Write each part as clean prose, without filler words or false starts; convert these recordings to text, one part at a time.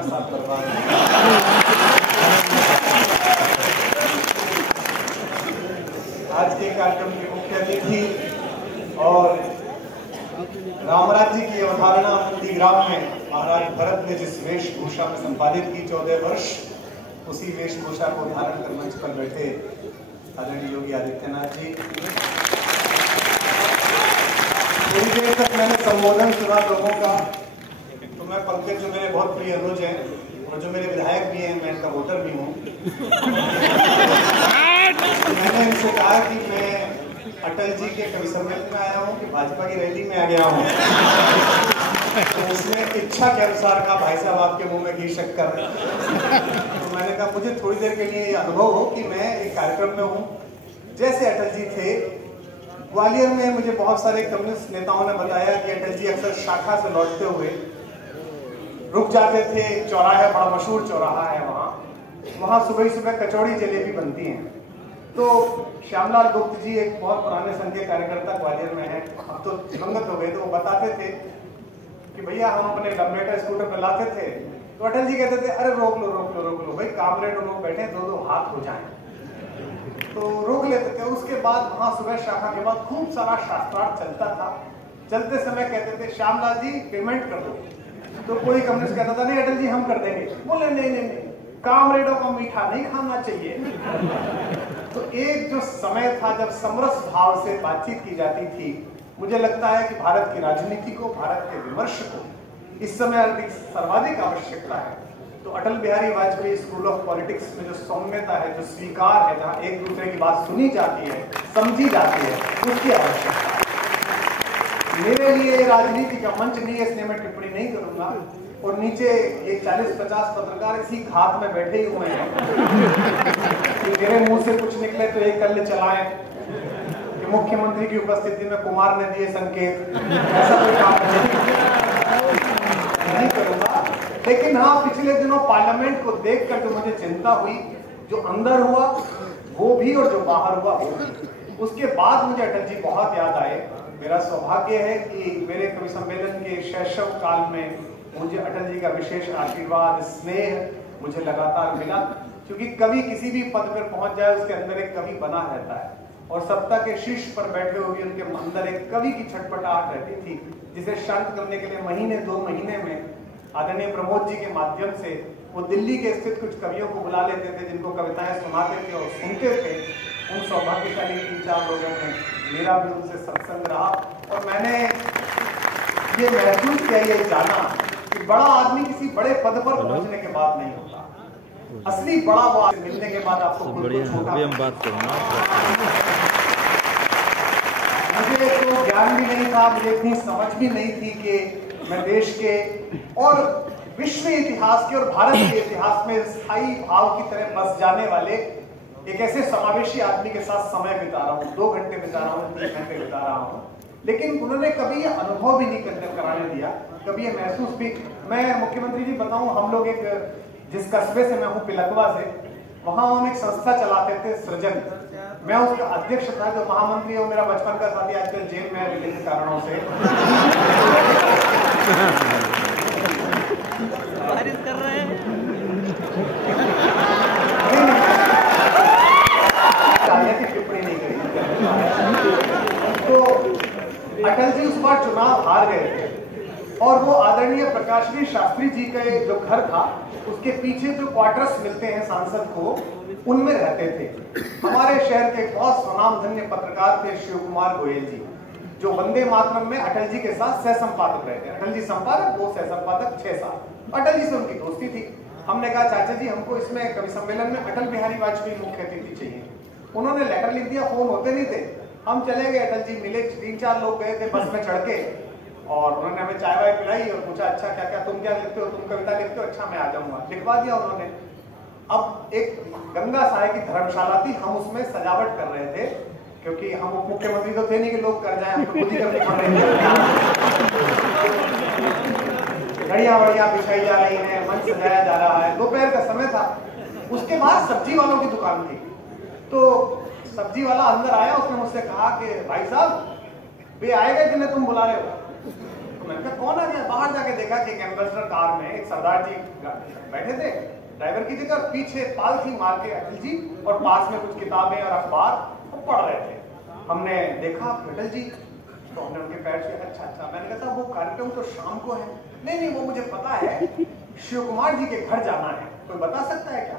8 साल बर्बाद। आज के कार्यक्रम के मुख्य अतिथि और रामराज्य की अवधारणा नंदीग्राम में महाराज भरत ने जिस वेशभूषा में संपादित की 14 वर्ष, उसी वेशभूषा को धारण कर मंच पर बैठे आदरणीय योगी आदित्यनाथ जी। थोड़ी देर तक मैंने संबोधन सुना लोगों का, तो मैं पंकज जो मेरे बहुत प्रिय अनुज हैं और जो मेरे विधायक भी हैं, मैं इनका वोटर भी हूँ, मैंने इनसे कहा कि मैं अटल जी के कवि सम्मेलन में आया हूँ कि भाजपा की रैली में आ गया हूँ। तो उसमें इच्छा के अनुसार का भाई साहब आपके मुंह में घी शक्कर। तो मैंने कहा मुझे थोड़ी देर के लिए ये अनुभव हो कि मैं एक कार्यक्रम में हूँ। जैसे अटल जी थे ग्वालियर में, मुझे बहुत सारे कम्युनिस्ट नेताओं ने बताया कि अटल जी अक्सर शाखा से लौटते हुए रुक जाते थे। चौराहा, बड़ा मशहूर चौराहा है वहाँ सुबह सुबह कचौड़ी जलेबी बनती हैं। तो श्यामलाल गुप्त जी एक बहुत पुराने संघ के कार्यकर्ता ग्वालियर में हैं, अब तो दिवंगत हो गए, तो वो बताते थे कि भैया हम अपने लंबरेटा स्कूटर पे लाते थे, तो अटल जी कहते थे अरे रोक लो भाई, कामरेड लोग बैठे, दो हाथ हो जाएं। तो रोक लेते थे। उसके बाद वहाँ सुबह शाखा के बाद खूब सारा शास्त्रार्थ चलता था। चलते समय कहते थे श्यामलाल जी पेमेंट कर दो, तो कोई कम्युनिस्ट कहता था नहीं अटल जी हम कर देंगे। बोले नहीं, कामरेडों का मीठा नहीं खाना चाहिए। तो एक जो समय था जब समरस भाव से बातचीत की जाती थी, मुझे लगता है कि भारत की राजनीति को, भारत के विमर्श को इस समय सर्वाधिक आवश्यकता है। तो Atal Bihari Vajpayee school of politics में जो सौम्यता है, जो स्वीकार है, जहाँ एक दूसरे की बात सुनी जाती है, समझी जाती है, उसकी आवश्यकता है। मेरे लिए राजनीति का मंच नहीं है, इसलिए मैं टिप्पणी नहीं करूंगा। और नीचे ये 40-50 पत्रकार इसी घात में बैठे ही हुए हैं कि मेरे मुंह से कुछ निकले तो एक कल्ले चलाएं कि मुख्यमंत्री की उपस्थिति में कुमार ने दिए संकेत। ऐसा कोई काम नहीं करूंगा। लेकिन हाँ, पिछले दिनों पार्लियामेंट को देखकर जो मुझे चिंता हुई, जो अंदर हुआ वो भी और जो बाहर हुआ वो भी, उसके बाद मुझे अटल जी बहुत याद आए। मेरा सौभाग्य है कि मेरे कवि सम्मेलन के शैशव काल में मुझे अटल जी का विशेष आशीर्वाद, स्नेह मुझे लगातार मिला। क्योंकि कवि किसी भी पद पर पहुंच जाए, उसके अंदर एक कवि बना रहता है, और सत्ता के शीर्ष पर बैठे हुए भी उनके अंदर एक कवि की छटपटाहट रहती थी, जिसे शांत करने के लिए महीने 2 महीने में आदरणीय प्रमोद जी के माध्यम से वो दिल्ली के स्थित कुछ कवियों को बुला लेते थे, जिनको कविताएं सुनाते थे और सुनते थे। उन सौभाग्यशाली 3-4 लोगों में मेरा भी उनसे सत्संग रहा, और मैंने ये महसूस किया, ये जाना कि बड़ा आदमी किसी बड़े पद पर पहुंचने के बाद नहीं होता। असली बड़ा वो मिलने के बाद आपको मुझे तो ज्ञान भी नहीं था, मुझे इतनी समझ भी नहीं थी कि मैं देश के और विश्व इतिहास के और भारत के इतिहास में स्थायी भाव की तरह बस जाने वाले एक ऐसे समावेशी आदमी के साथ समय बिता रहा हूँ। 2 घंटे बिता रहा हूँ, 3 घंटे बिता रहा हूँ, लेकिन उन्होंने कभी ये अनुभव भी नहीं कराने दिया, कभी ये महसूस भी। मैं मुख्यमंत्री जी बताऊं, हम लोग एक जिस कस्बे से मैं हूँ, पिलकवा से, वहां हम एक संस्था चलाते थे सृजन। मैं उसका अध्यक्ष था। जो महामंत्री है वो मेरा बचपन का साथी, आजकल जेल में विभिन्न कारणों से बारिश कर रहे हैं। टिप्पणी नहीं करी। तो अटल जी उस बार चुनाव हार गए थे, और वो आदरणीय प्रकाशवीर शास्त्री जी का जो घर था, उसके पीछे जो क्वार्टर्स मिलते हैं सांसद को, उनमें रहते थे। हमारे शहर के बहुत स्वनामधन्य पत्रकार थे शिव कुमार गोयल जी, जो वंदे मातरम में अटल जी के साथ सह संपादक रहे थे। अटल जी संपादक, वो सह संपादक 6 साल। अटल जी से उनकी दोस्ती थी। हमने कहा चाचा जी हमको इसमें कवि सम्मेलन में अटल बिहारी वाजपेयी मुख्य अतिथि चाहिए। उन्होंने लेटर लिख दिया, फोन होते नहीं थे। हम चले गए, अटल जी मिले, 3-4 लोग गए थे बस में चढ़ के, और उन्होंने हमें चाय वाय पिलाई और पूछा अच्छा क्या तुम क्या लिखते हो, तुम कविता लिखते हो, अच्छा मैं आ जाऊंगा। लिखवा दिया उन्होंने। अब एक गंगा साय की धर्मशाला थी, हम उसमें सजावट कर रहे थे, क्योंकि हम उप मुख्यमंत्री तो थे नहीं कि लोग कर जाए, हम खुद ही करने पड़ रहे थे। घड़ियां वड़ियां बिछाई जा रही हैं, मंच सजाया जा रहा है, दोपहर का समय था। उसके बाद सब्जी वालों की दुकान थी, तो सब्जी वाला अंदर आया, उसने मुझसे कहा कि भाई साहब वे आएगा कि नहीं, तुम बुला रहे हो? तो मैंने कहा कौन आ गया? बाहर जाके जाके देखा कि एक एम्बेसडर कार में एक सरदार जी बैठे थे ड्राइवर की जगह, पीछे पालथी मार के अटल जी और पास में कुछ किताबें और अखबार पढ़ रहे थे। हमने देखा अटल जी, तो हमने उनके पैर से अच्छा, मैंने कहा वो कार्यक्रम तो शाम को है। नहीं वो मुझे पता है, शिव कुमार जी के घर जाना है, कोई बता सकता है क्या?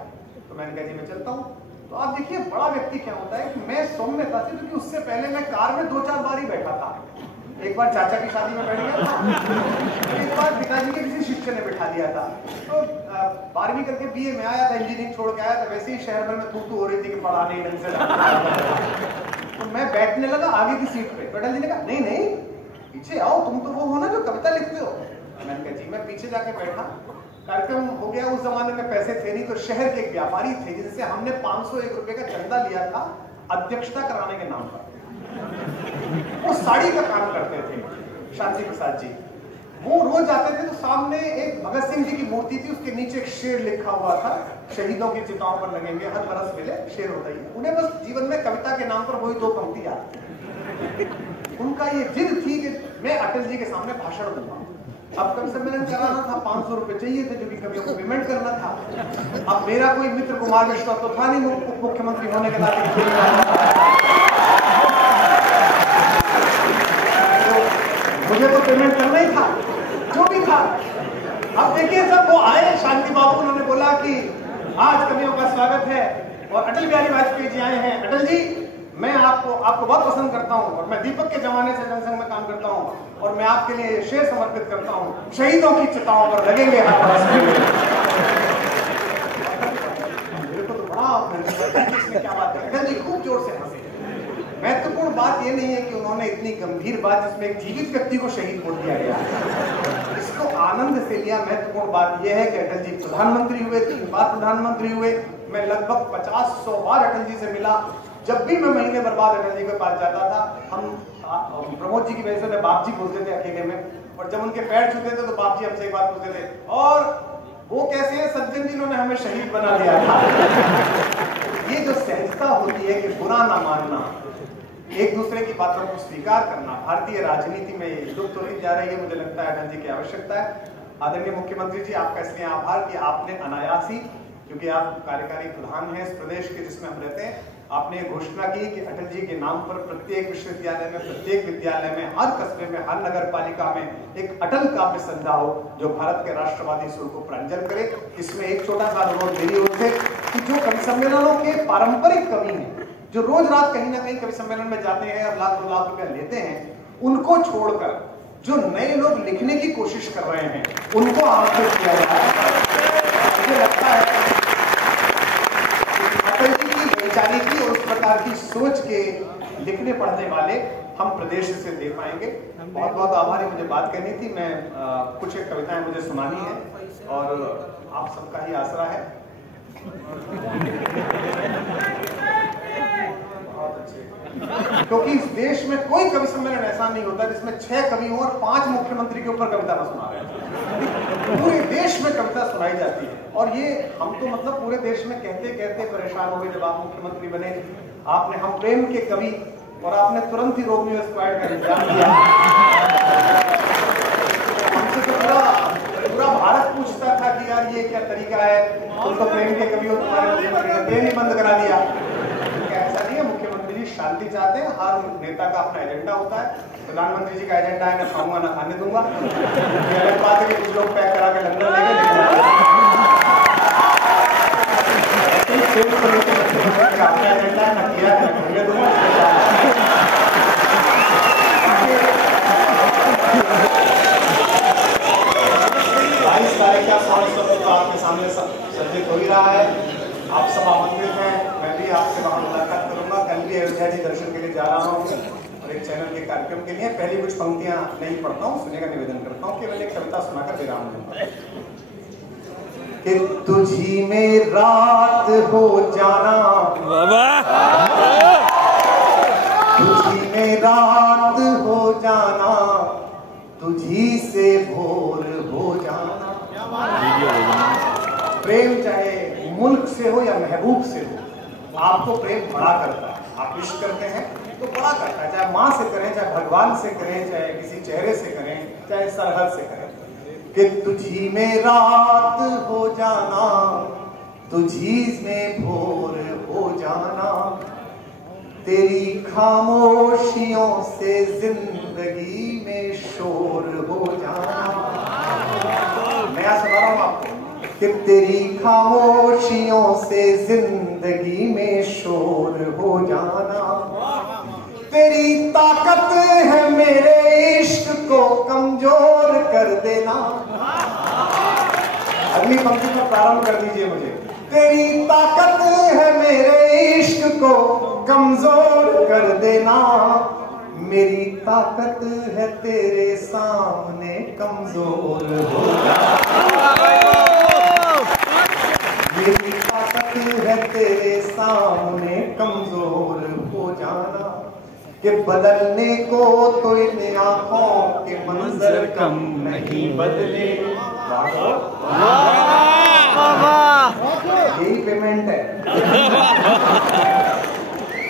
तो मैंने कहा जी मैं चलता हूँ। तो आप देखिए बड़ा व्यक्ति क्या होता है कि मैं सौम्यता से, क्योंकि उससे पहले मैं कार में 2-4 बार ही बैठा था। एक बार चाचा की शादी में बैठ गया था, एक बार पिताजी के किसी शिष्य ने बैठा दिया था। तो 12वीं करके बीए में आया था, इंजीनियरिंग छोड़ के आया था, वैसे ही शहर भर में तू हो रही थी कि पढ़ा नहीं ढंग से। तो मैं बैठने लगा आगे की सीट पे, अटल जी ने कहा नहीं पीछे आओ, तुम तो वो हो ना जो कविता लिखते हो। मैंने कहा जी मैं पीछे जाके बैठा। कार्यक्रम हो गया, उस जमाने में पैसे थे नहीं, तो शहर के एक व्यापारी थे जिनसे हमने 501 रुपए का चंदा लिया था अध्यक्षता कराने के नाम पर। वो साड़ी का काम करते थे, शांति प्रसाद जी। वो रोज आते थे तो सामने एक भगत सिंह जी की मूर्ति थी, उसके नीचे एक शेर लिखा हुआ था, शहीदों की चिताओं पर लगेंगे हर बरस मिले, शेर होता ही। उन्हें बस जीवन में कविता के नाम पर वही 2 पंक्ति याद। उनका ये जिद थी कि मैं अटल जी के सामने भाषण दूंगा। अब कवि सम्मेलन कराना था, 500 रुपए चाहिए थे जो कि कवियों को पेमेंट करना था। अब मेरा कोई मित्र कुमार विश्वास तो था नहीं, मुख्यमंत्री होने के नाते मुझे तो पेमेंट करना ही था, जो भी था। अब देखिए सब वो आए, शांति बाबू, उन्होंने बोला कि आज कवियों का स्वागत है और अटल बिहारी वाजपेयी जी आए हैं। अटल जी मैं आपको बहुत पसंद करता हूं और मैं दीपक के जमाने से जनसंघ में काम करता हूं और मैं आपके लिए शेर समर्पित करता हूं, शहीदों की चिताओं पर लगेंगे हर बरस। मेरे को तो बड़ा इसमें क्या बात है। अटल जी खूब जोर से हंसे। महत्वपूर्ण बात यह नहीं है कि उन्होंने इतनी गंभीर बात जिसमें एक जीवित व्यक्ति को शहीद बोल दिया गया, इसको आनंद से लिया। महत्वपूर्ण बात यह है कि अटल जी प्रधानमंत्री हुए, 3 बार प्रधानमंत्री हुए। मैं लगभग 50-100 बार अटल जी से मिला। जब भी मैं महीने भर बाद अटल जी के पास जाता था, हम प्रमोद जी की वजह से उन्हें बाप जी बोलते थे अकेले में, और जब उनके पैर छूते थे तो बाप जी हमसे एक बात पूछते थे, और वो कैसे हैं सज्जन जिन्होंने हमें शहीद बना दिया था। ये जो सहजता होती है कि बुरा ना मानना, एक दूसरे की बातों को स्वीकार करना, भारतीय राजनीति में ये लुप्त होती जा रही है। मुझे लगता है अटल जी की आवश्यकता है। आदरणीय मुख्यमंत्री जी, आपका इसलिए आभार कि आपने अनायासी, क्योंकि आप कार्यकारी प्रधान हैं इस प्रदेश के जिसमें हम रहते हैं, आपने घोषणा की कि अटल जी के नाम पर प्रत्येक विश्वविद्यालय में, प्रत्येक विद्यालय में, हर कस्बे में, हर नगर पालिका में एक अटल काव्य संध्या हो जो भारत के राष्ट्रवादी सुर को प्रांजल करे। इसमें एक छोटा सा अनुरोध मेरी ओर से कि जो कवि सम्मेलनों के पारंपरिक कवि हैं, जो रोज रात कहीं ना कहीं कवि सम्मेलन में जाते हैं और लाख 2 लाख रुपया लेते हैं, उनको छोड़कर जो नए लोग लिखने की कोशिश कर रहे हैं उनको आमंत्रित किया जाए। मुझे लगता है अटल जी की वैचारिकी और उस प्रकार की सोच के लिखने पढ़ने वाले हम प्रदेश से दे पाएंगे। बहुत बहुत आभारी। मुझे बात करनी थी, मैं कुछ एक कविताएं मुझे सुनानी है और आप सबका ही आसरा है। बहुत अच्छे, क्योंकि इस देश में कोई कवि सम्मेलन ऐसा नहीं होता जिसमें 6 कवि हो और 5 मुख्यमंत्री के ऊपर कविता न सुना रहे हैं। पूरे देश में कविता सुनाई जाती है और ये हम तो मतलब पूरे देश में कहते कहते परेशान हो गए जब आप मुख्यमंत्री बने। आपने हम प्रेम के कवि और आपने तुरंत ही रोमियो स्क्वाड का इंतजाम किया। हमसे तो पूरा भारत पूछता था कि यार ये क्या तरीका है, तुम तो प्रेम के कवि हो, तुम्हारे ट्रेन ही बंद करा दिया। ऐसा नहीं है, मुख्यमंत्री जी शांति चाहते हैं। हर नेता का अपना एजेंडा होता है। प्रधानमंत्री जी का एजेंडा है, मैं खाऊंगा ना खाने दूंगा। ये अलग बात है कि कुछ लोग पैक करा के लंदन ले गए, अपना एजेंडा है, ना किया है, ना खाने दूंगा। 22 तारीख का तो आपके सामने सज्जित हो ही रहा है। आप सब आमंत्रित हैं, मैं भी आपसे वहां मुलाकात करूंगा। कल भी अयोध्या जी दर्शन के लिए जा रहा हूँ और एक चैनल के कार्यक्रम के लिए। पहली कुछ पंक्तियां नहीं पढ़ता हूँ, सुनने का निवेदन करता हूँ, केवल एक कविता सुनाकर विराम दूंगा। कि तुझी में रात हो जाना, तुझी में रात हो जाना, तुझी से भोर हो जाना। प्रेम चाहे मुल्क से हो या महबूब से हो, आपको प्रेम बड़ा करता है। आप विश करते हैं तो बड़ा करता है, चाहे माँ से करें, चाहे भगवान से करें, चाहे किसी चेहरे से करें, चाहे सरहद से करें। कि तुझी में रात हो जाना, तुझी में भोर हो जाना, तेरी खामोशियों से जिंदगी में शोर हो जाना। मैं सुना रहा हूं आपको कि तेरी खामोशियों से जिंदगी में शोर हो जाना, तेरी ताकत है मेरे इश्क को कमजोर कर देना। अगली पंक्ति में प्रारंभ कर दीजिए मुझे। तेरी ताकत है मेरे इश्क को कमजोर कर देना, मेरी ताकत है तेरे सामने कमजोर हो जाना, मेरी ताकत है तेरे सामने कमजोर हो जाना, कि बदलने को तो इन आंखों के मंजर कम नहीं बदले। यही पेमेंट है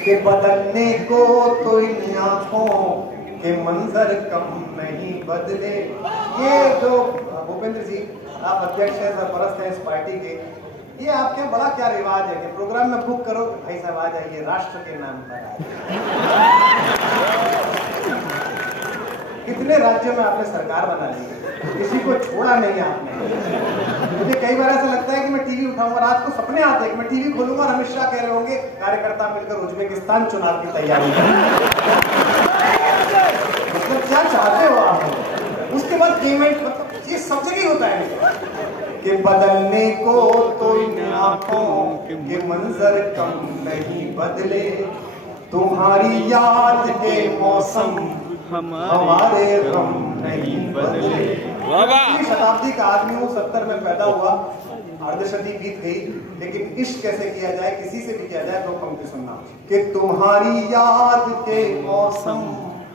कि बदलने को तो इन आंखों के मंजर कम नहीं बदले। ये जो भूपेंद्र जी आप अध्यक्ष हैं, सरपरस्त हैं इस पार्टी के, ये आपके बड़ा क्या रिवाज है कि प्रोग्राम में बुक करो कि भाई साहब आ जाइए राष्ट्र के नाम पर कितने राज्यों में आपने सरकार बना ली, किसी को छोड़ा नहीं आपने। मुझे कई बार ऐसा लगता है कि मैं टीवी उठाऊंगा, रात को सपने आते हैं कि मैं टीवी खोलूंगा और अमित शाह कह रहे होंगे कार्यकर्ता मिलकर उज्बेकिस्तान चुनाव की तैयारी मतलब क्या चाहते हो आप। उसके बाद पेमेंट, मतलब ये सब जगह होता है कि बदलने को तो इन आंखों के मंजर कम नहीं बदले, तुम्हारी याद के मौसम हमारे गम नहीं बदले। शताब्दी का आदमी हूँ, 70 में पैदा हुआ, अर्धशती बीत गई, लेकिन इश्क कैसे किया जाए, किसी से भी किया जाए। तो पंक्ति सुनना कि तुम्हारी याद के मौसम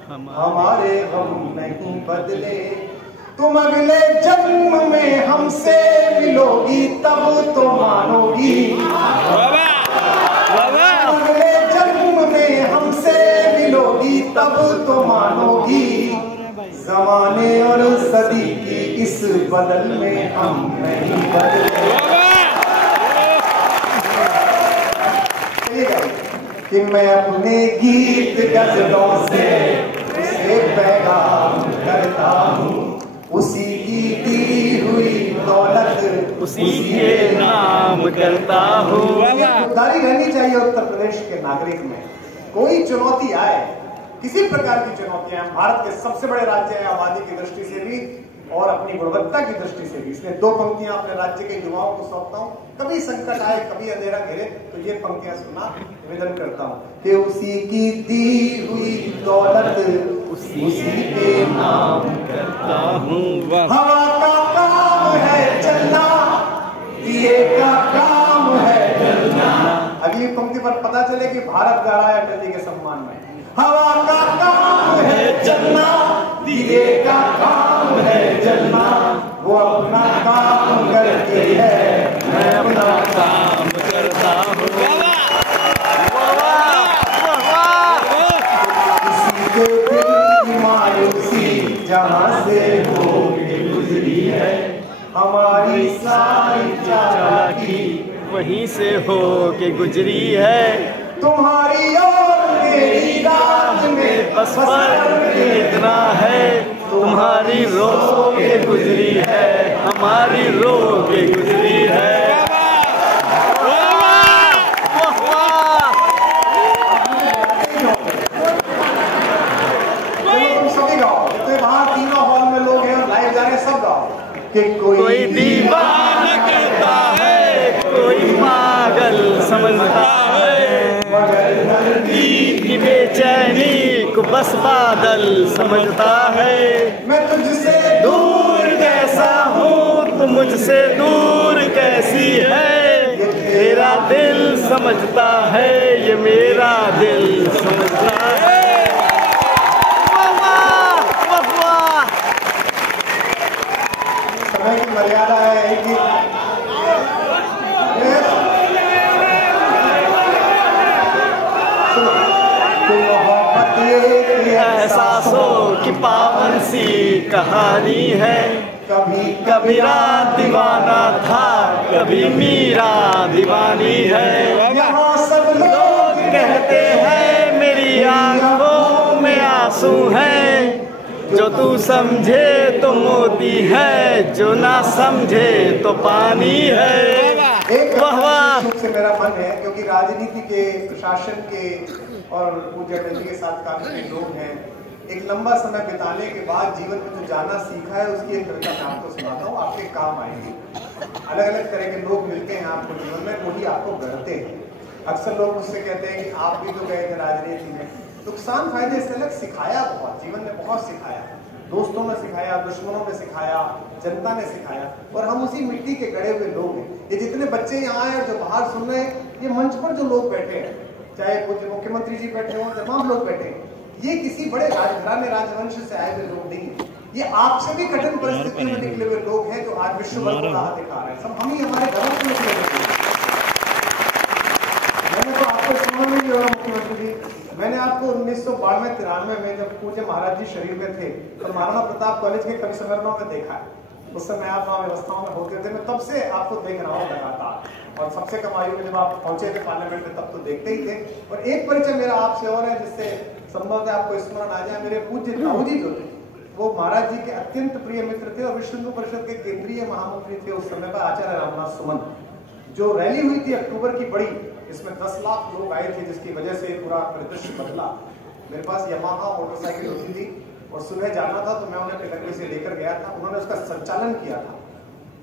हमारे गम नहीं बदले, तुम अगले जन्म में हमसे मिलोगी तब तो मानोगी, अगले जन्म में हमसे मिलोगी तब तो मानोगी, जमाने और सदी की इस बदल में हम नहीं बदले। कि मैं अपने गीत गजलों से उसे पैगाम करता हूँ, उसी की दी हुई दौलत उसी के नाम करता हूँ। खुददारी रहनी चाहिए उत्तर प्रदेश के नागरिक में। कोई चुनौती आए, किसी प्रकार की चुनौतियां, भारत के सबसे बड़े राज्य है आबादी की दृष्टि से भी और अपनी गुणवत्ता की दृष्टि से भी, इसलिए 2 पंक्तियां अपने राज्य के युवाओं को सौंपता हूँ। कभी संकट आए, कभी अंधेरा घेरे, तो ये पंक्तियां सुनना निवेदन करता हूँ कि उसी की दी हुई दौलत उसी के नाम करता हूँ। हवा का काम है चलना, दिए का काम है जलना। अगली पंक्ति पर पता चले कि भारत गा रहा है अटल जी के सम्मान में। हवा का काम है चलना, दिए का काम है जलना, वो अपना काम करती है, मैं अपना काम करता हूँ। किसी के दिल की मायूसी जहाँ से हो के गुजरी है, हमारी सारी चालाकी वहीं से हो के गुजरी है, तुम्हारी और मेरी रात में बस फर्क इतना है, तुम्हारी रो के गुजरी है, हमारी रो के गुजरी है। तुम सभी गाओ, जितने वहां तीनों हॉल में लोग हैं और लाइव जा रहे हैं, सब गाओ कि कोई दीवाना कहता है, कोई पागल समझता है, मगर धरती की बेचैनी को बस बादल समझता है। मैं तुझसे दूर कैसा हूँ तू मुझसे दूर कैसी है, तेरा दिल समझता है, ये मेरा दिल समझता है। समय की मर्यादा है कि एहसासों की पावन सी कहानी है, कभी कबीरा दीवाना था, कभी मीरा दीवानी है। यहाँ सब लोग कहते हैं मेरी आंखों में आंसू है, जो तू समझे तो मोती है, जो ना समझे तो पानी है। एक वाह से मेरा मन है, क्योंकि राजनीति के, प्रशासन के और पूज्य अटल जी के साथ काफी लोग हैं। एक लंबा समय बिताने के बाद जीवन में जो जाना सीखा है, उसकी एक कविता मैं आपको सुनाता हूँ, आपके काम आएगी। अलग अलग तरह के लोग मिलते हैं आपको जीवन में, वही आपको गढ़ते हैं। अक्सर लोग मुझसे कहते हैं कि आप भी तो गए थे राजनीति में। नुकसान फायदे से अलग सिखाया बहुत, जीवन में बहुत सिखाया। दोस्तों ने सिखाया, दुश्मनों ने सिखाया, जनता ने सिखाया, और हम उसी मिट्टी के गड़े हुए लोग हैं। ये जितने बच्चे यहाँ आए और जो बाहर सुन रहे हैं, ये मंच पर जो लोग बैठे हैं, चाहे पूज्य मुख्यमंत्री जी बैठे हों, तमाम लोग बैठे हैं, ये किसी बड़े राजघराने राजवंश से आए हुए लोग नहीं है। ये आपसे भी कठिन परिस्थितियों में निकले हुए लोग हैं, जो आज विश्व भर को राह दिखा रहे हैं। सब हम ही हमारे घरों से निकले हुए हैं। मैंने तो आपको सुना नहीं होगा मुख्यमंत्री जी, मैंने आपको 1992-93 में जब पूज्य महाराज जी शरीर में थे, तो महाराणा प्रताप कॉलेज के कवि सम्मेलनों में देखा है। उस समय आप वहाँ व्यवस्थाओं में होते थे, मैं तब से आपको देख रहा हूँ लगातार। और सबसे कम आयु में जब आप पहुंचे थे पार्लियामेंट में, तब तो देखते ही थे। और एक परिचय मेरा आपसे और है, जिससे संभव है आपको स्मरण आ जाए। मेरे पूज्य ताऊ जी जो थे, वो महाराज जी के अत्यंत प्रिय मित्र थे और विश्व हिंदू परिषद के केंद्रीय महामंत्री थे उस समय पर, आचार्य रामनाथ सुमन। जो रैली हुई थी अक्टूबर की बड़ी, इसमें 10 लाख लोग आए थे, जिसकी वजह से पूरा परिदृश्य बदला। मेरे पास यमाहा मोटरसाइकिल होती थी और सुबह जाना था, तो मैं उन्हें टिकट से लेकर गया था। उन्होंने उसका संचालन किया था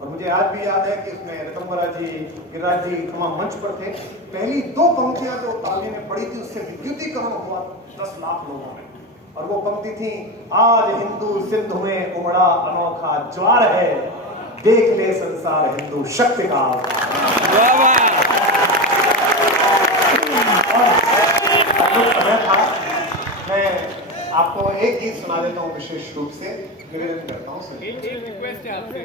और मुझे आज भी याद है कि उसमें ऋतंबरा जी, गिरिराज जी तमाम मंच पर थे। पहली 2 पंक्तियां जो ताली ने पढ़ी थी, उससे विद्युतीकरण हुआ 10 लाख लोगों में। और वो पंक्ति थी, आज हिंदू सिंधु में उमड़ा अनोखा ज्वार है, देख ले संसार हिंदू शक्ति का। समय था, मैं आपको एक गीत सुना देता हूँ विशेष रूप से, निवेदन करता हूँ। एक रिक्वेस्ट है आपसे,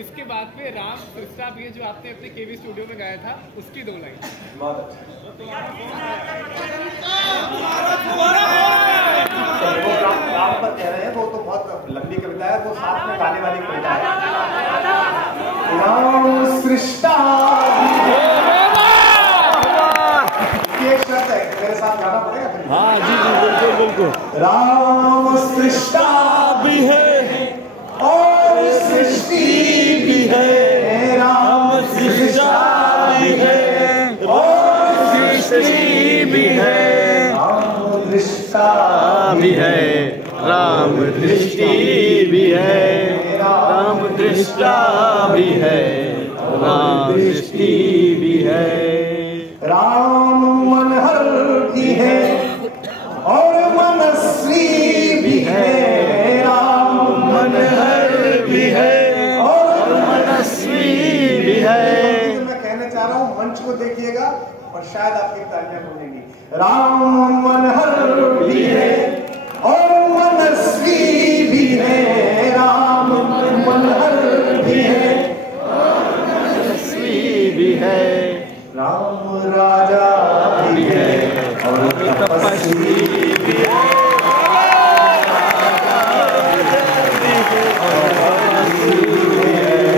इसके बाद में राम सृष्टा भी जो आपने अपने केवी स्टूडियो में गाया था, उसकी 2 लाइन। बहुत अच्छा। वो राम पर कह रहे हैं, वो तो बहुत लंबी कविता है, वो साथ में गाने वाली कविता है। राम सृष्टा, ये शर्त है, मेरे साथ गाना पड़ेगा। हाँ जी जी, बिल्कुल बिल्कुल। राम सृष्टा भी है और सृष्टि भी है, राम सृष्टा भी है और सृष्टि भी है, राम दृष्टा भी है, राम दृष्टि भी है, राम दृष्टा भी है, राम दृष्टि भी है। राम मनहर भी है और मनस्वी भी है, राम मनहर भी है और मनस्वी भी है। मैं कहना चाह रहा हूँ, मंच को देखिएगा और शायद आपकी तालियां बनेंगी। राम मनहर भी है और मनस्वी भी है, राम मनहर भी है और मनस्वी भी है, राम राजा भी है और तपस्वी भी है,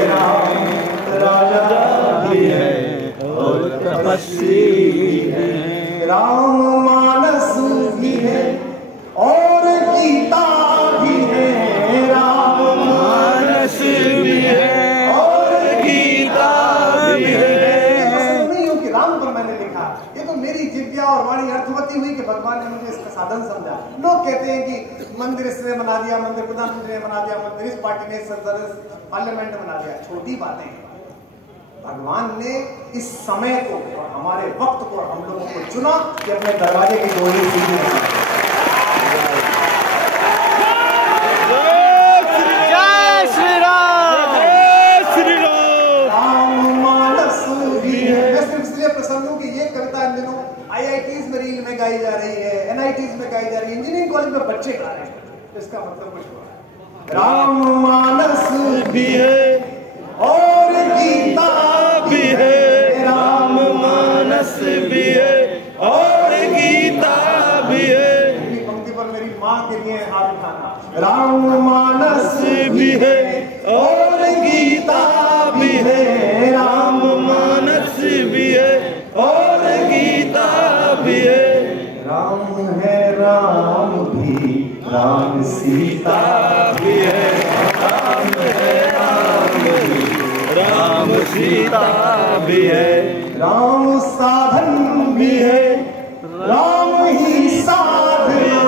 राम राजा भी है और तपस्वी भी है, राम मानस भी है और गीता भी है, राम मानस भी है और गीता भी है। राम पर मैंने लिखा, ये तो मेरी जिज्ञा और वाणी अर्थवती हुई कि भगवान ने मुझे इसका साधन समझा। लोग कहते हैं कि मंदिर इसने बना दिया, मंदिर प्रधानमंत्री ने बना दिया, मंदिर इस पार्टी ने, संसद पार्लियामेंट ने बना दिया। छोटी बातें हैं, भगवान ने इस समय को और हमारे वक्त को हम लोगों को चुना कि अपने दरवाजे की डोरी सीधी रखी। जय श्री राम, जय श्री राम। राम मानस भी है। मैं सिर्फ इसलिए प्रसन्न हूँ कि ये कविता इन दिनों IITs में रील में गाई जा रही है, NITs में गाई जा रही है, इंजीनियरिंग कॉलेज में बच्चे गा रहे हैं। इसका मतलब कुछ हुआ, राम मानस भी है और गीता भी है, राम मानस भी है और गीता भी है। पंक्ति पर मेरी माँ के लिए हाथ उठाना। राम मानस भी है और गीता भी है, राम मानस भी है और गीता भी है। राम है राम भी, राम सीता भी है, राम है राम भी, राम सीता भी है। राम साधन भी है, राम ही साधना,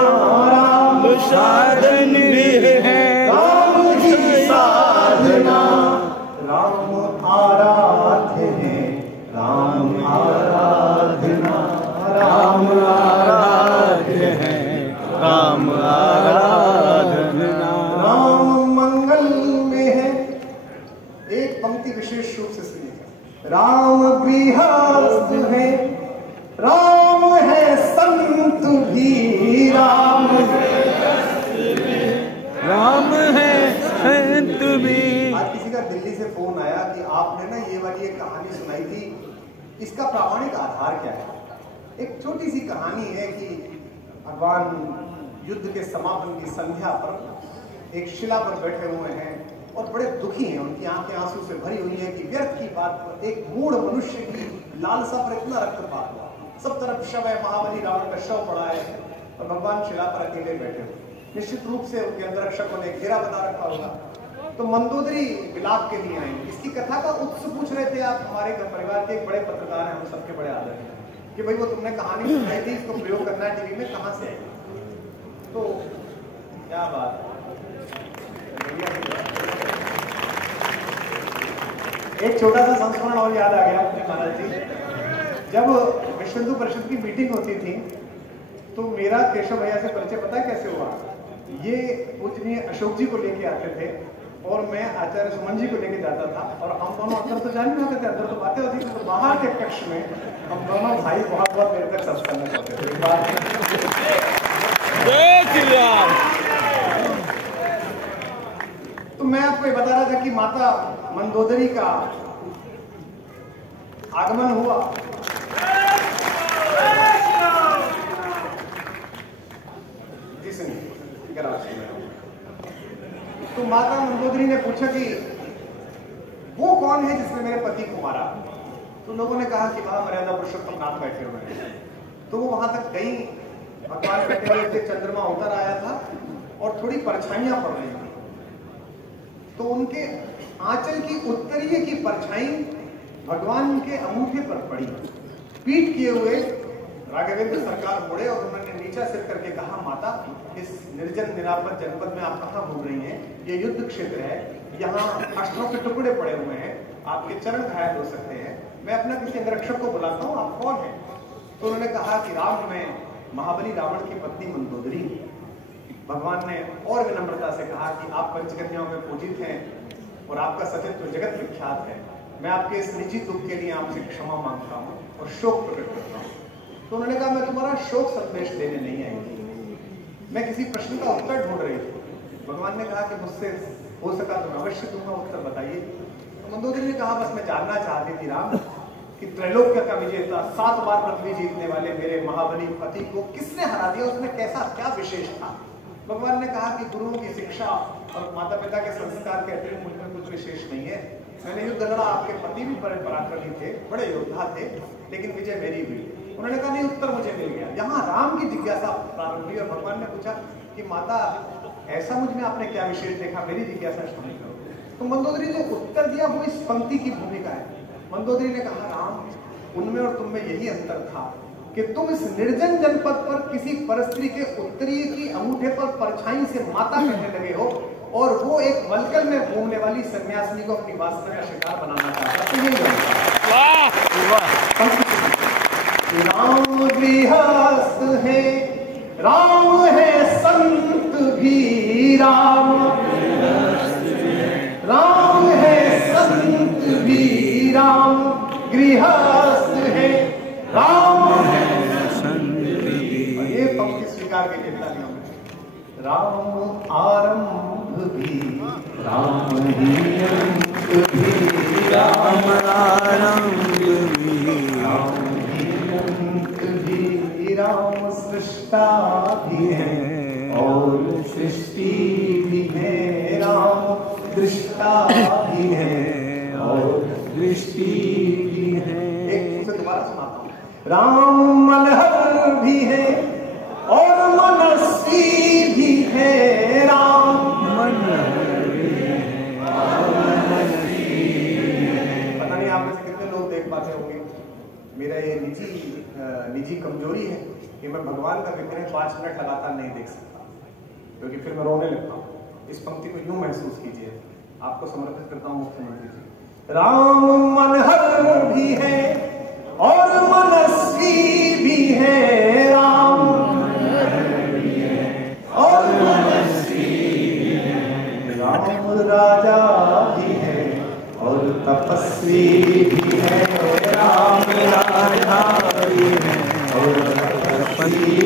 राम साधन भी है, राम ही साधना। राम आराध्य है, राम आराधना, राम आराध्य है, राम आराधना। राम मंगल में है। एक पंक्ति विशेष रूप से सुनिए। राम गृहस्थ है, राम है संत भी, राम है संत भी। आज किसी का दिल्ली से फोन आया कि आपने ना ये वाली एक कहानी सुनाई थी, इसका प्रामाणिक आधार क्या है? एक छोटी सी कहानी है कि भगवान युद्ध के समापन की संध्या पर एक शिला पर बैठे हुए हैं और बड़े दुखी हैं, उनकी आंखें आंसू से भरी हुई है कि व्यर्थ की बात पर एक मूढ़ मनुष्य की लालसा पर इतना रक्तपात हुआ, सब तरफ शव है, महाबली रावण का शव पड़ा है और भगवान शिला पर अकेले बैठे हुए। निश्चित रूप से उनके अंदर रक्षकों ने घेरा बना रखा होगा। तो मंदोदरी विलाप के लिए आए। इसकी कथा का उत्स पूछ रहे थे आप, हमारे परिवार के एक बड़े पत्रकार हैं, हम सबके बड़े आदर हैं, कि भाई वो तुमने कहानी सुनाई थी, इसको प्रयोग करना है टीवी में, कहाँ से आई? तो क्या बात है, एक छोटा सा संस्मरण और याद आ गया मुझे महाराज जी। जब विश्व हिंदू परिषद की मीटिंग होती थी तो मेरा केशव भैया से परिचय पता है कैसे हुआ? ये पूजनीय अशोक जी को लेके आते थे और मैं आचार्य सुमन जी को लेके जाता था और हम दोनों अंदर तो जान नहीं होते थे, अंदर तो बातें होती थी, तो बाहर के कक्ष में हम दोनों भाई बहुत बहुत देर तक सत्संग करते थे। तो मैं आपको ये बता रहा था कि माता मंदोदरी का आगमन हुआ। तो माता मंदोदरी ने पूछा कि वो कौन है जिसने मेरे पति को मारा? तो लोगों ने कहा कि वहां मर्यादा पुरुषोत्तम नाथ बैठे हुए हैं। तो वो वहां तक गई, भगवान बैठे हुए थे, चंद्रमा उतर आया था और थोड़ी परछाइयां पड़ रही थी। तो उनके आंचल की उत्तरीय की परछाई भगवान के अंगूठे पर पड़ी। पीठ किए हुए राघवेंद्र सरकार मुड़े और उन्होंने नीचा सिर करके कहा, माता इस निर्जन निरापद जनपद में आप कहाँ घूम रही हैं? ये युद्ध क्षेत्र है, यहाँ अस्त्रों के टुकड़े पड़े हुए हैं, आपके चरण घायल हो सकते हैं, मैं अपना किसी अंगरक्षक को बुलाता हूँ, आप कौन हैं? तो उन्होंने कहा कि राम, मैं महाबली रावण की पत्नी मंदोदरी। भगवान ने और विनम्रता से कहा कि आप पंचकन्याओं में पूजित हैं और आपका सतीत्व जगत विख्यात है, मैं आपके इस निजी दुख के लिए आपसे क्षमा मांगता हूँ और शोक प्रकट करता हूँ। तो उन्होंने कहा, मैं तुम्हारा शोक संदेश देने नहीं आई थी, मैं किसी प्रश्न का उत्तर ढूंढ रही थी। भगवान ने कहा कि मुझसे हो सका तो अवश्य दूंगा उत्तर, बताइए। तो मंदोदरी ने कहा, बस मैं जानना चाहती थी राम कि त्रैलोक्य का विजेता, 7 बार पृथ्वी जीतने वाले मेरे महाबली पति को किसने हरा दिया, उसमें कैसा क्या विशेष था? भगवान ने कहा कि गुरुओं की शिक्षा और माता पिता के संस्कार के अतिरिक्त मुझमें कुछ विशेष नहीं है। मैंने युद्ध लड़ा, आपके पति भी बड़े पराक्रमी थे, बड़े योद्धा थे, लेकिन विजय मेरी हुई। उन्होंने कहा, नहीं, उत्तर मुझे मिल गया। यहाँ राम की जिज्ञासा प्रारंभ हुई और भगवान ने पूछा कि माता ऐसा मुझ में आपने क्या विशेष देखा, मेरी जिज्ञासा शामिल करो। तो मंदोदरी ने उत्तर दिया, वो इस पंक्ति की भूमिका है। मंदोदरी ने कहा, राम, उनमें और तुम में यही अंतर था कि तुम इस निर्जन जनपद पर किसी परस्त्री के उत्तरीय की अंगूठे पर परछाई से माता करने लगे हो और वो एक वलकल में घूमने वाली सन्यासिनी को अपनी वासना का शिकार बनाना चाहता है। राम गृहस्थ है, राम है संत भी, राम है संत भी, राम गृहस्थ है, राम है संत भी। ये पंक्ति स्वीकार के तालियों में। राम आरंभ भी, राम ही अंत भी, राम आरंभ भी, राम राम सृष्टा भी है और सृष्टि भी है, राम दृष्टा भी है और दृष्टि भी है। एक से दोबारा सुनाता हूँ। राम मनहर भी है और मनस्वी भी है। राम मनहर भी है और मनस्वी भी है। पता नहीं आप में से कितने लोग देख पाते होंगे, मेरा ये निजी कमजोरी है कि मैं भगवान का विग्रह 5 मिनट लगातार नहीं देख सकता, क्योंकि फिर मैं रोने लगता हूँ। इस पंक्ति को यूं महसूस कीजिए, आपको समर्पित करता हूँ मुख्यमंत्री जी। राम मनहर भी है और मनस्वी भी है। राम मनहर भी है और मनस्वी भी है। राम राजा भी है और तपस्वी भी है। राम राजा भी है और तपस्वी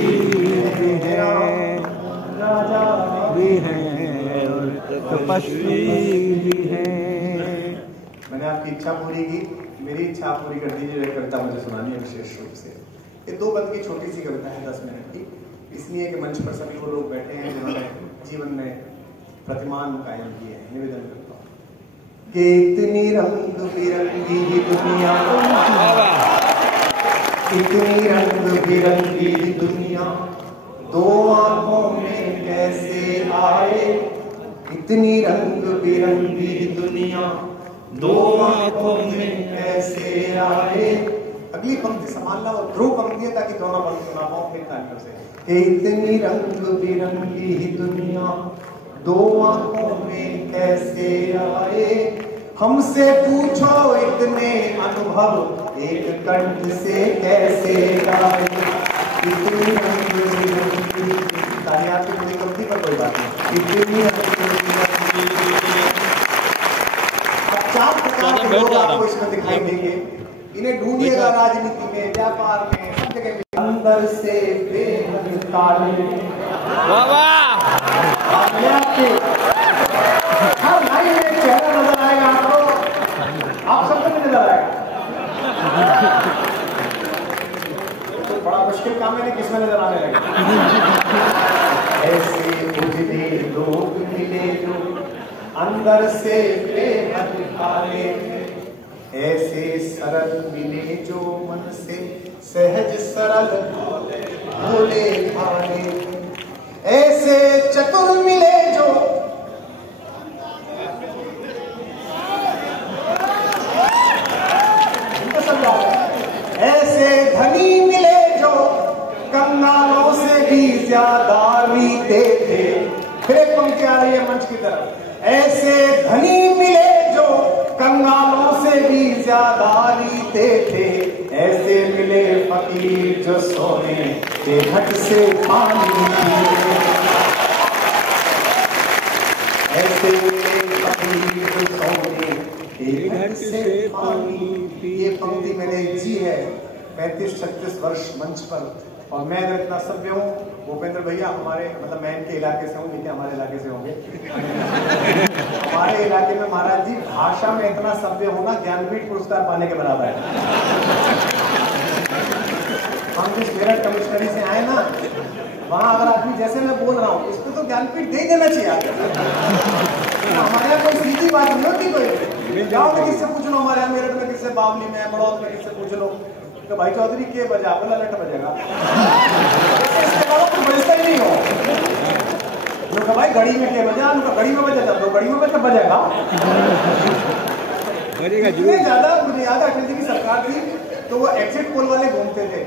भी है। राजा भी है और तपस्वी भी है। मैंने आपकी इच्छा पूरी की, मेरी इच्छा पूरी कर दीजिए। एक कविता मुझे सुनानी है विशेष रूप से। ये 2 बंद की छोटी सी कविता है, 10 मिनट की, इसलिए कि मंच पर सभी वो लोग बैठे हैं जिन्होंने जीवन में प्रतिमान कायम किए हैं। निवेदन करता हूँ कि इतनी रंग बिरंगी दुनिया, इतनी रंग बिरंगी दुनिया 2 आंखों में कैसे आए। इतनी रंग बिरंगी दुनिया 2 आंखों में कैसे आए। अगली पंक्ति संभालना और ध्रुव पंक्ति है ताकि दोनों पंक्ति सुना पाऊं अपनी तालियों से। इतनी रंग बिरंगी दुनिया 2 आंखों में कैसे आए। हमसे पूछो इतने अनुभव एक कंठ से कैसे आए। इतनी रंग बिरंगी तालियां की पूरी पंक्ति पर कोई बात नहीं। इतनी रंग बिरंगी लोग आपको इसमें दिखाई देंगे। इन्हें ढूंढिएगा राजनीति में, व्यापार में, सब जगह में। अंदर से बेहद काले हर लाइन में चेहरा नजर आएगा आपको, आप सबको भी नजर आएगा। तो बड़ा मुश्किल काम है, किसमें नजर आने लगे। ऐसे उजले लोग मिले जो अंदर से बेहद काले, ऐसे सरल मिले जो मन से सहज सरल भोले भाले। ऐसे चतुर मिले जो ऐसे धनी मिले जो कंगालों से भी ज्यादा रीते थे। फिर एक पंक्ति आ रही है मंच की तरफ। ऐसे धनी मिले जो कंगालों से भी ज्यादा रीते थे। ऐसे मिले फकीर जो सोने के घट से पानी पिए। ऐसे मिले फकीर जो सोने के घट से पानी पिए। ये पंक्ति मैंने जी है 35-36 वर्ष मंच पर, और मैं अगर इतना सभ्य हूँ, भूपेंद्र भैया हमारे मतलब मैं इनके इलाके से हूँ, नहीं हमारे इलाके से होंगे। हमारे इलाके में महाराज जी भाषा में इतना सभ्य होना ज्ञानपीठ पुरस्कार पाने के बराबर है। हम जिस मेरठ कमिश्नरी से आए ना, वहाँ अगर आदमी जैसे मैं बोल रहा हूँ इसको तो ज्ञानपीठ दे देना चाहिए। हमारे यहाँ कोई सीधी बात नहीं होती। कोई जाओ में किससे पूछ लो, हमारे यहाँ मेरठ में किससे, बावली में, बड़ौद में किससे पूछ लो तो भाई चौधरी के बजा बोला लट बजेगा। तो बजता ही नहीं हो। उनका भाई घड़ी में के बजा, उनका घड़ी में बजा तो घड़ी में बजा बजेगा। इतने ज्यादा मुझे याद है अटल जी की सरकार थी तो वो एग्जिट पोल वाले घूमते थे।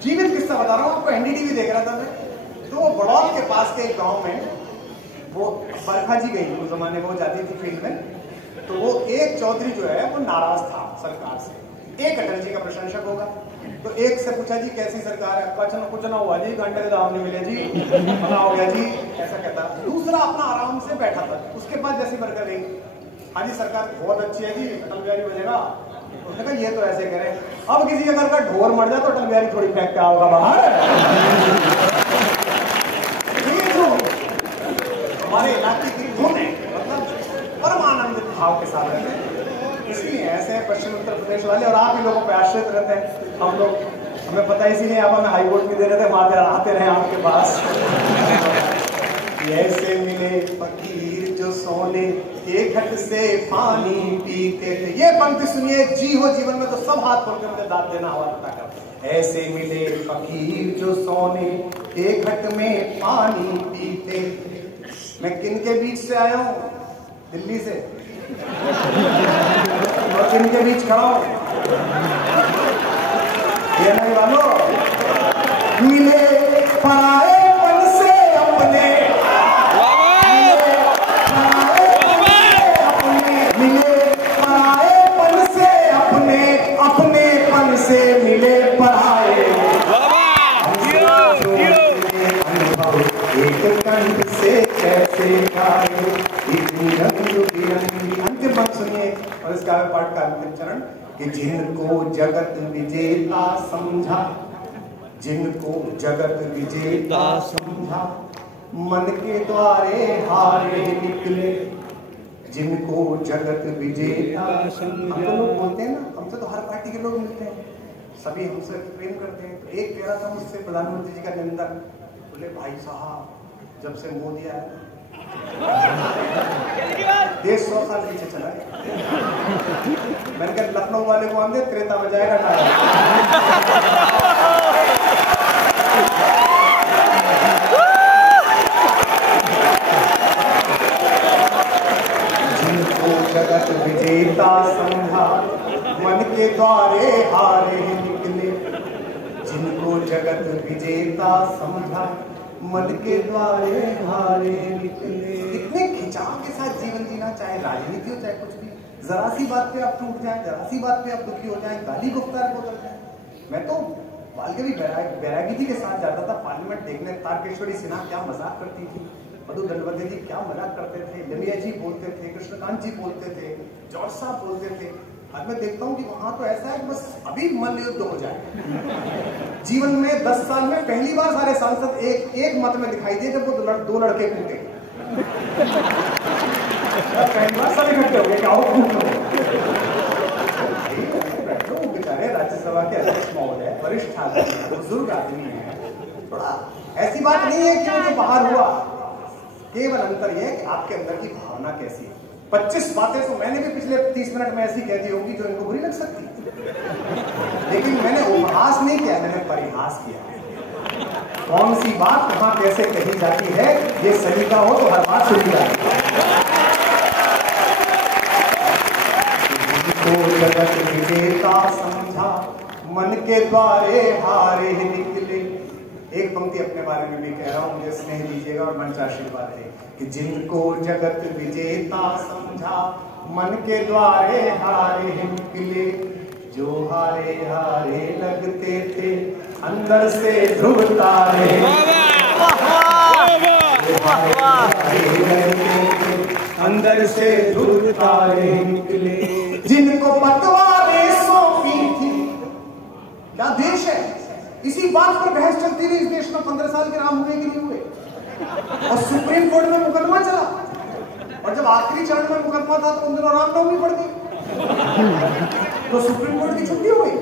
जीवित किस्सा बता रहा हूँ आपको, एनडीटीवी देख रहा था मैं। तो वो बड़ौद के पास के एक गाँव में वो बरखा जी गई, उस जमाने में वो जाती थी फील्ड में। तो वो एक चौधरी जो है वो नाराज था सरकार से। एक अटल जी का प्रशंसक होगा, तो एक से पूछा जी कैसी सरकार है। कुछ ना हुआ जी, घंटे के दाम नहीं मिले जी, मना हो गया जी, ऐसा कहता। दूसरा अपना आराम से बैठा था। उसके बाद जैसी बरकत गई, हाँ जी सरकार बहुत अच्छी है जी, अटल बिहारी बजेगा। उसने कहा ये तो ऐसे करें, अब किसी के घर का ढोर मर जाए तो अटल बिहारी थोड़ी फेंक के आओगा बाहर। हमारे इलाके की धुन है, मतलब परमानंदित भाव के साथ रहते हैं। इसलिए ऐसे पश्चिम उत्तर प्रदेश वाले और आप ही लोगों पे आश्रित रहते हैं। हम लोग, हमें पता इसीलिए आप हमें हाई कोर्ट भी दे रहे थे, वहां आते रहे आपके पास। ऐसे मिले फकीर जो सो सोने के घट से पानी पीते थे। ये पंक्ति सुनिए, जी हो जीवन में तो सब हाथ खोल के मुझे दाद देना हवाला कर। ऐसे मिले फकीर जो सोने के घट में पानी पीते। मैं किन के बीच से आया हूं? दिल्ली से। और किन के बीच खड़ा हूं? ये नहीं मानो, मिले पराएपन से अपने, मिले पराएपन से अपने, अपनेपन से मिले पराए। एक कंठ से कैसे गाए इतनी रंग बिरंगी। अंतिम बात सुनिए और इस काव्य पाठ का अंतिम चरण कि जिनको जगत विजेता समझा, जिनको जगत विजेता समझा, मन के द्वारे हारे निकले। जिनको जगत विजेता समझा। हम तो लोग बोलते हैं ना, हमसे तो हर पार्टी के लोग मिलते हैं, सभी हमसे प्रेम करते हैं। तो एक कह रहा था मुझसे प्रधानमंत्री जी का निंदन, बोले भाई साहब जब से मोदी आया देश 100 साल पीछे चला गया। मैंने कहा लखनऊ वाले को आंदे त्रेता बजाएगा टायर। जिनको जगत विजेता समझा, मन के द्वारे हारे निकले। जिनको जगत विजेता समझा, मन के द्वारे हारे निकले। इतने खिंचाव के साथ जीवन जीना, चाहे राजनीति हो चाहे कुछ भी। जरा सी बात पे आप टूट जाए, जरा सी बात पे आप दुखी हो जाए, गाली गुफ्तार को कर जाए। मैं तो वाल्मीकि बैरागी जी के साथ जाता था पार्लियामेंट देखने। तारकेश्वरी सिन्हा क्या मजाक करती थी, मधु दंडवती जी क्या मजाक करते थे, ललिया जी बोलते थे, कृष्णकांत जी बोलते थे, जॉर्ज साहब बोलते थे। आज मैं देखता हूँ कि वहां तो ऐसा है बस अभी मल्ल युद्ध हो जाए। जीवन में 10 साल में पहली बार सारे सांसद एक मत में दिखाई दिए जब वो दो लड़के कूटे। पहली बार सब इकट्ठे हो गए, क्या बेचारे राज्यसभा के अध्यक्ष महोदय, वरिष्ठ आदमी, बुजुर्ग आदमी है। थोड़ा ऐसी बात नहीं है कि वो जो बाहर हुआ, केवल अंतर यह है कि आपके अंदर की भावना कैसी है। 25 बातें तो मैंने भी पिछले 30 मिनट में ऐसी कह दी होगी जो इनको बुरी लग सकती, लेकिन मैंने उपहास नहीं किया, मैंने परिहास किया। कौन सी बात कहां कैसे कही जाती है ये सलीका हो तो हर बात सुनी जाती है। जिनको जगत विजेता समझा, मन के द्वारे हारे निकले। एक पंक्ति अपने बारे में भी कह रहा हूं, मुझे स्नेह दीजिएगा और मंच आशीर्वाद दे कि जिनको जगत विजेता समझा, मन के द्वारे हारे निकले। जो हारे हारे लगते थे, अंदर से ध्रुव तारे, अंदर से ध्रुव तारे निकले। जिनको पतवारें सौंपी थी, क्या देश है, इसी बात पर बहस चलती रही इस देश में 15 साल के राम हुए कि नहीं हुए। और सुप्रीम कोर्ट में मुकदमा चला, और जब आखिरी चरण में मुकदमा था तो उन दिनों रामनवमी पड़ गई, तो सुप्रीम कोर्ट की छुट्टी हो गई।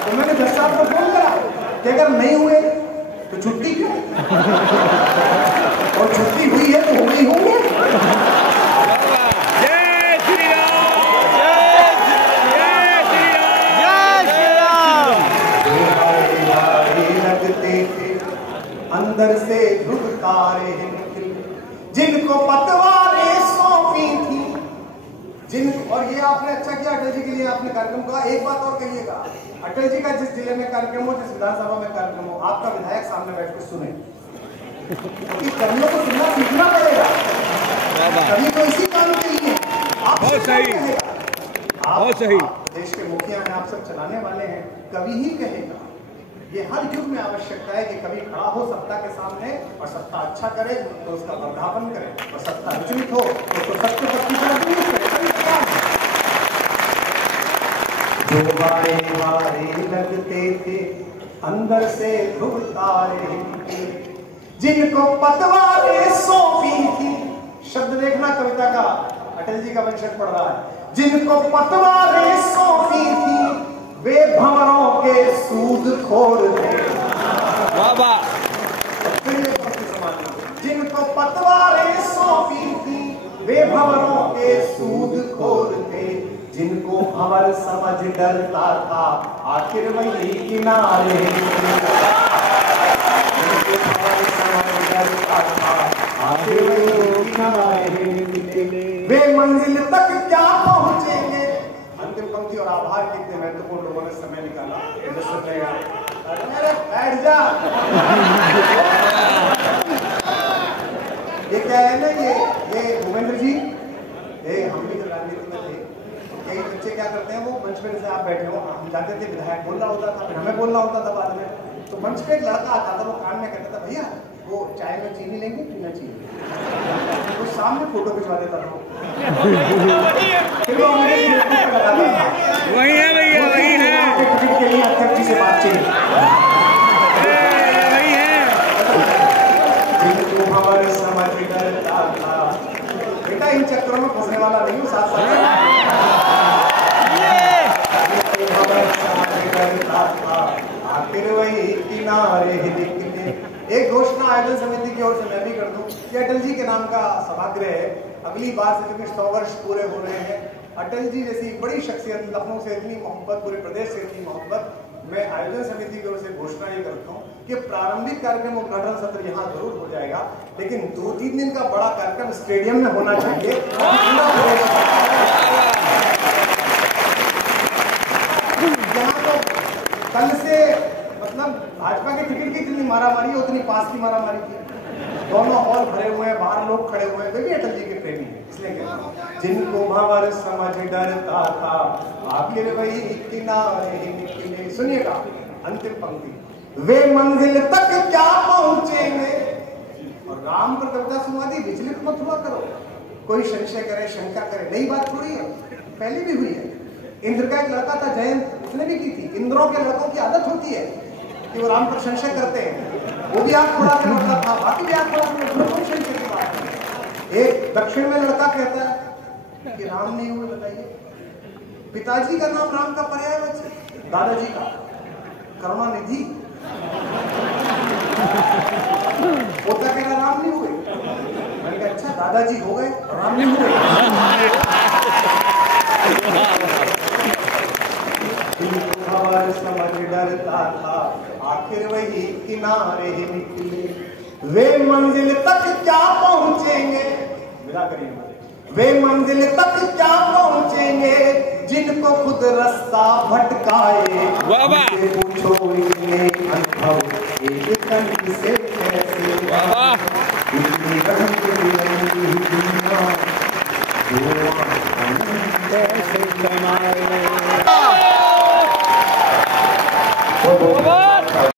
तो मैंने जज साहब को फोन करा कि अगर नहीं हुए तो छुट्टी क्यों, और छुट्टी हुई है तो हो गई होंगे। अंदर से ध्रुव तारे निकले। जिनको पतवारें सौंपी थी, और ये आपने अच्छा किया अटल जी के लिए आपने कार्यक्रम कहा। एक बात और कहिएगा, अटल जी का जिस जिले में कार्यक्रम हो, जिस विधानसभा में कार्यक्रम हो, आपका विधायक सामने बैठ के सुने। कर्मियों को सुनना सीखना पड़ेगा, कभी तो इसी काम के लिए आप बहुत सही, बहुत सही। देश के मुखिया हैं, आप सब चलाने वाले हैं, कभी ही कहेगा। ये हर युग में आवश्यकता है कि कभी खड़ा हो सत्ता के सामने और सत्ता अच्छा करे तो उसका वर्धापन करे, और सत्ता विचलित हो तो सत्य पक्की करे। जो बारे बारे लगते थे, अंदर से ध्रुव तारे निकले। जिनको पतवारें सौंपी थी, शब्द देखना कविता का, अटल जी का वंशज पढ़ रहा है। जिनको पतवारें सौंपी थी, वे भंवरों के सूद खोर थे। जिनको पतवारें सौंपी थी वे भंवरों के सूद खोर थे, जिनको भंवर समझ डरता था आखिर वही किनारे, जिनको भंवर समझ डरता था आखिर वही किनारे, वे मंजिल तक क्या पहुंचेंगे। अंतिम पंक्ति और आभार कितने महत्वपूर्ण लोगों ने समय निकाला। अरे बैठ जा। ये क्या है ना, ये भूपेंद्र जी, ये हम भी राजनीति में थे, कई बच्चे क्या करते हैं, वो मंच पे जैसे आप बैठे हो, हम जाते थे, विधायक बोल रहा होता था, फिर हमें बोलना होता था बाद में, तो मंच पे एक लड़का आता था, वो कान में कहता था, भैया वो चाय में चीनी लेंगे पीना चाहिए, वो सामने फोटो खिंचवा देता था। वही है भैया, वही है, टिकट के लिए अध्यक्ष जी से बातचीत, वही है। जिनको हमारे समझ डरता था, बेटा इन चक्करों में फंसने वाला नहीं हूँ, साथ साथ आखिर वही किनारे निकले। एक घोषणा आयोजन समिति की ओर से मैं भी कर दूं कि अटल जी के नाम का सभागृह है, अगली बार से क्योंकि 100 वर्ष पूरे हो रहे हैं, अटल जी जैसी बड़ी शख्सियत, लखनऊ से इतनी मोहब्बत, पूरे प्रदेश से इतनी मोहब्बत, मैं आयोजन समिति की ओर से घोषणा ये करता हूँ कि प्रारंभिक कार्यक्रम उद्घाटन सत्र यहाँ जरूर हो जाएगा, लेकिन 2-3 दिन का बड़ा कार्यक्रम स्टेडियम में होना चाहिए। यहाँ तो कल से मतलब भाजपा के टिकट की जितनी मारामारी है उतनी पास की मारामारी की, दोनों हॉल भरे हुए हैं, बाहर लोग खड़े हुए हैं, वे भी अटल जी के प्रेमी हैं, इसलिए कहता हूं जिनको भंवर समझ डरता था आखिर वही किनारे निकले। सुनिएगा अंतिम पंक्ति, वे मंजिल तक क्या पहुंचेंगे। और राम पर कविता सुना दी, विचलित मत हुआ करो, कोई संशय करे शंका करे, नई बात थोड़ी है, पहले भी हुई है। इंद्र का एक लड़का था जयंत, उसने भी की थी। इंद्रों के लड़कों की आदत होती है कि वो राम पर संशय करते हैं, वो भी आंख खुला के लौटता था, बाकी भी आंख खुला के लौटता, कोई संशय की बात नहीं। एक दक्षिण में लड़का कहता है कि राम नहीं हुए, बताइए। पिताजी का नाम राम का पर्यायवाची, दादाजी का करुणानिधि, पोता कह रहा राम नहीं हुए, मैंने कहा अच्छा दादाजी हो गए, राम नहीं हुए। समझ डरता था आखिर वही किनारे ही निकले, वे मंजिल तक क्या पहुंचेंगे, मिला करिए, वे मंजिल तक क्या पहुंचेंगे जिनको खुद रास्ता भटकाए। पूछो इतने अनुभव एक कहीं से कैसे, इतनी रंग बिरंगी दुनिया कैसे बनाए।